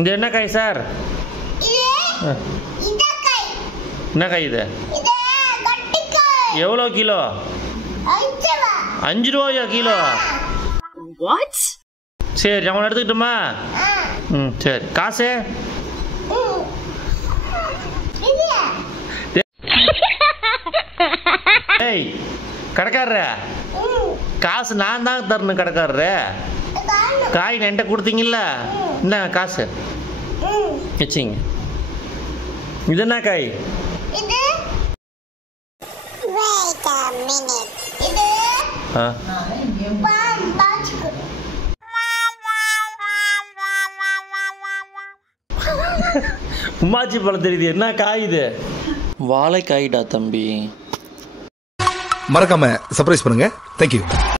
இது என்ன காய் சார்? என்ன காய் இது? எவ்வளோ கிலோ? 5 ரூபாயா கிலோ? சரி அவனை எடுத்துக்கிட்டுமா? சரி காசு? ஏய் கடைக்காரர, காசு நான் தான் தரணும். கடைக்காரர காய் என்கிட்ட கொடுத்தீங்கல்ல, இந்த காசு வச்சிங்க. இது என்ன காய்? உமாச்சி பழம் தெரியுது. என்ன காய் இது? வாழைக்காய்டா தம்பி. மறக்காம சர்ப்ரைஸ் பண்ணுங்க. தேங்க்யூ.